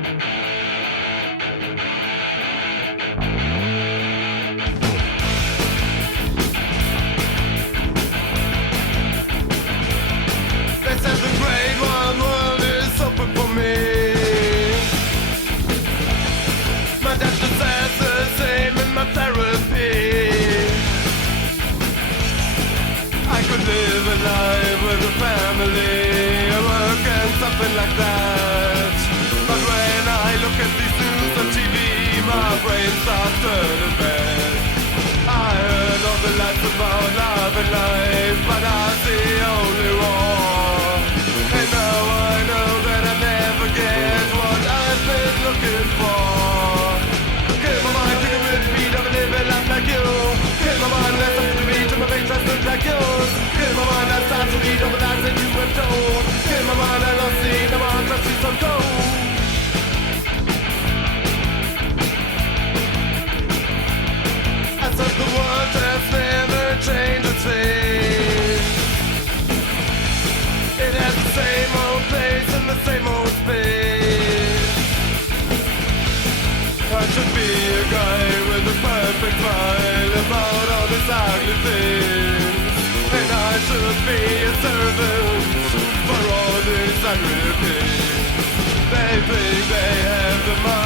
They said the great wide world is open for me. My doctor says the same in my therapy. I could live a life with a family, a work and something like that. But when I look at these news on TV, my brain starts turning bad. I heard all the lies about love and life, but I see only war. And now I know that I never get what I've been looking for. Kill my mind to the repeat of a living life like you. Kill my mind, less up to me, to my face just look like yours. Kill my mind, I start to read all the lies that you have told. Kill my mind, I don't see no one to see some gold. I said the world has never changed its face. It has the same old place and the same old space. I should be a guy with a perfect smile about all these ugly things. And I should be a servant for all these ugly things. They think they have the money.